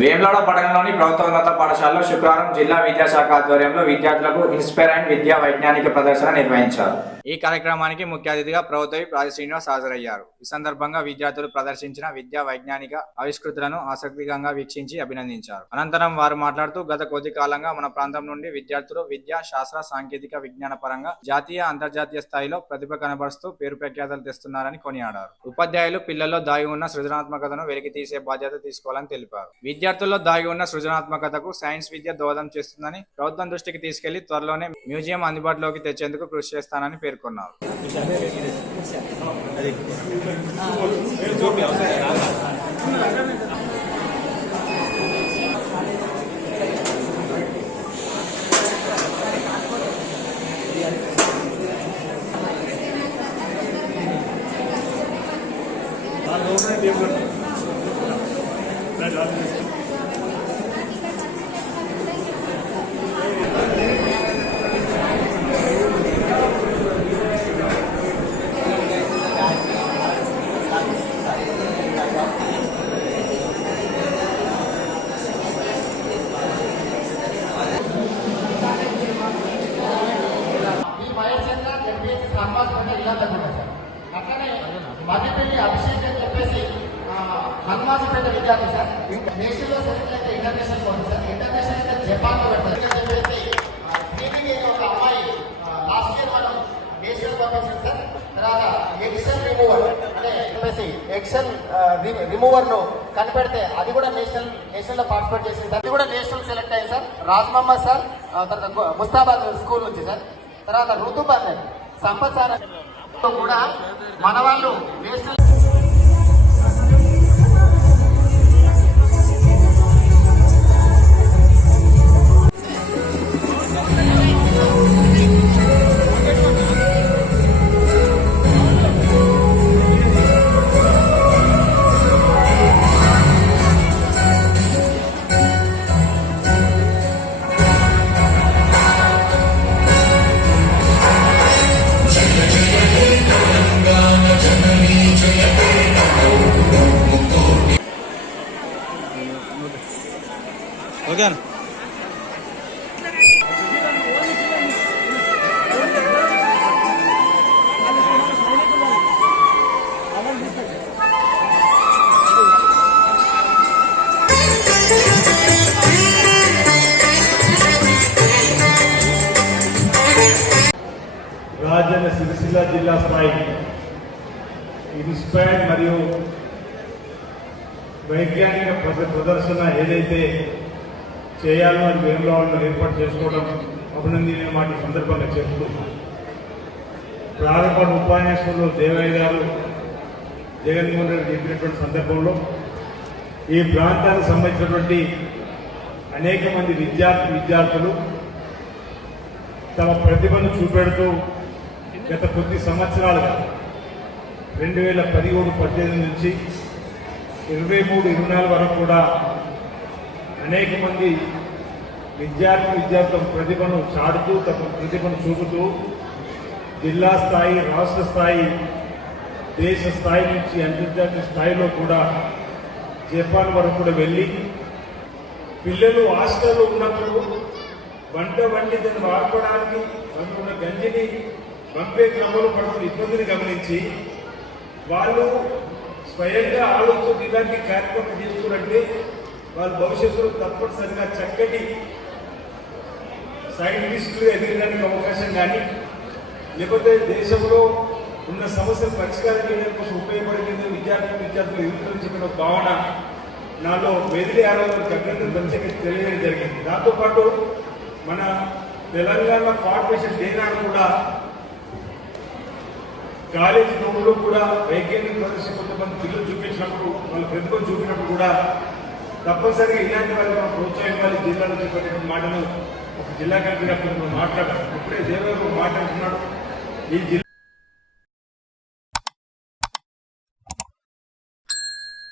వేములవాడ పట్టణంలోని ప్రభుత్వోన్నత పాఠశాలలో శుక్రవారం జిల్లా విద్యాశాఖ ఆధ్వర్యంలో విద్యార్థులకు ఇన్స్పైర్ అండ్ విద్యా వైజ్ఞానిక ప్రదర్శన నిర్వహించారు. ఈ కార్యక్రమానికి ముఖ్య అతిథిగా ప్రభుత్వ రాజ శ్రీనివాస్ హాజరయ్యారు. ఈ సందర్భంగా విద్యార్థులు ప్రదర్శించిన విద్యా వైజ్ఞానిక ఆవిష్కృతులను ఆసక్తికరంగా వీక్షించి అభినందించారు. అనంతరం వారు మాట్లాడుతూ గత కొద్ది కాలంగా మన ప్రాంతం నుండి విద్యార్థులు విద్యా, శాస్త్ర, సాంకేతిక, విజ్ఞాన పరంగా జాతీయ, అంతర్జాతీయ స్థాయిలో ప్రతిభ కనబరుస్తూ పేరు ప్రఖ్యాతలు తెస్తున్నారని కొనియాడారు. ఉపాధ్యాయులు పిల్లల్లో దాగి ఉన్న సృజనాత్మకతను వెలికి తీసే బాధ్యత తీసుకోవాలని తెలిపారు. విద్యార్థుల్లో దాగి ఉన్న సృజనాత్మకతకు సైన్స్ విద్య దోహదం చేస్తుందని ప్రభుత్వం దృష్టికి తీసుకెళ్లి త్వరలోనే మ్యూజియం అందుబాటులోకి తెచ్చేందుకు కృషి చేస్తానని పేర్కొన్నారు. అట్లనే మధ్యపల్లి అభిషేక్ అని చెప్పేసి హనుమాజపేట విద్యార్థి సార్. నేషనల్ లో సెలెక్ట్ అయితే ఇంటర్నేషనల్ పోతుంది సార్. ఇంటర్నేషనల్ అయితే జపాన్ లో పెడతారు చెప్పేసి ఒక అమ్మాయి లాస్ట్ ఇయర్ మనం నేషనల్ పంపించాం సార్. తర్వాత ఎక్సెల్ రిమూవర్ అంటే చెప్పేసి ఎక్సెల్ రిమూవర్ ను కనిపెడితే అది కూడా నేషనల్ లో పార్టిసిపేట్ చేసింది సార్. అది కూడా నేషనల్ సెలెక్ట్ అయ్యింది సార్. రాజ్ మహమ్మద్ సార్, తర్వాత ముస్తాబాద్ స్కూల్ నుంచి సార్. తర్వాత ఋతుపర్ణ సంపత్ సార్ కూడా మన వాళ్ళు నేషనల్ ఓకే రాజన్న సిరిసిల్ల జిల్లా స్థాయి ఇన్స్పైర్డ్ మరియు వైజ్ఞానిక ప్రదర్శన ఏదైతే చేయాలో అది వేములవాడలో ఏర్పాటు చేసుకోవడం అభినందనీయ మాట సందర్భంగా చెప్తూ ప్రారంభ ఉపన్యాసంలో దేవయ్య గారు జగన్మోహన్ రెడ్డి చెప్పినటువంటి సందర్భంలో ఈ ప్రాంతానికి సంబంధించినటువంటి అనేక మంది విద్యార్థులు తమ ప్రతిభను చూపెడుతూ గత కొద్ది సంవత్సరాలుగా 2017-18 నుంచి 23-24 వరకు కూడా అనేక మంది విద్యార్థుల ప్రతిభను చాటుతూ తమ ప్రతిభను చూపుతూ జిల్లా స్థాయి, రాష్ట్ర స్థాయి, దేశ స్థాయి నుంచి అంతర్జాతీయ స్థాయిలో కూడా జపాన్ వరకు కూడా వెళ్ళి పిల్లలు హాస్టల్లో ఉన్నప్పుడు వంట వండి దాన్ని వాడుకోవడానికి అందుకున్న గంజిని పంపే క్రమంలో పడుతున్న ఇబ్బందిని గమనించి వాళ్ళు స్వయంగా ఆలోచన ఇలాంటి కార్యక్రమం చేస్తున్నారంటే వాళ్ళ భవిష్యత్తులో తప్పనిసరిగా చక్కటి సైంటిస్టులు ఎదగడానికి అవకాశం కానీ లేకపోతే దేశంలో ఉన్న సమస్యలు పరిష్కారం చేయడం కోసం ఉపయోగపడే విద్యార్థులు ఎదుగుతున్న చెప్పిన భావన నాలో మెదిలి ఆరోగ్యం అభినందన మంచిగా తెలియడం జరిగింది. దాంతోపాటు మన తెలంగాణ ఫార్మేషన్ డే నాడు కూడా కాలేజీ రూమ్లో కూడా వైజ్ఞానిక ప్రదర్శన కొంతమంది పిల్లలు చూపించినప్పుడు వాళ్ళ ప్రతిభను చూపినప్పుడు కూడా తప్పనిసరిగా ఇలాంటి వాళ్ళకి మనం ప్రోత్సహించాలి. జిల్లాలో చెప్పేటువంటి మాటలు ఒక జిల్లా కలెక్టర్ గారు మాట్లాడారు. ఇప్పుడే దేవగారు మాట్లాడుతున్నాడు. ఈ జిల్లా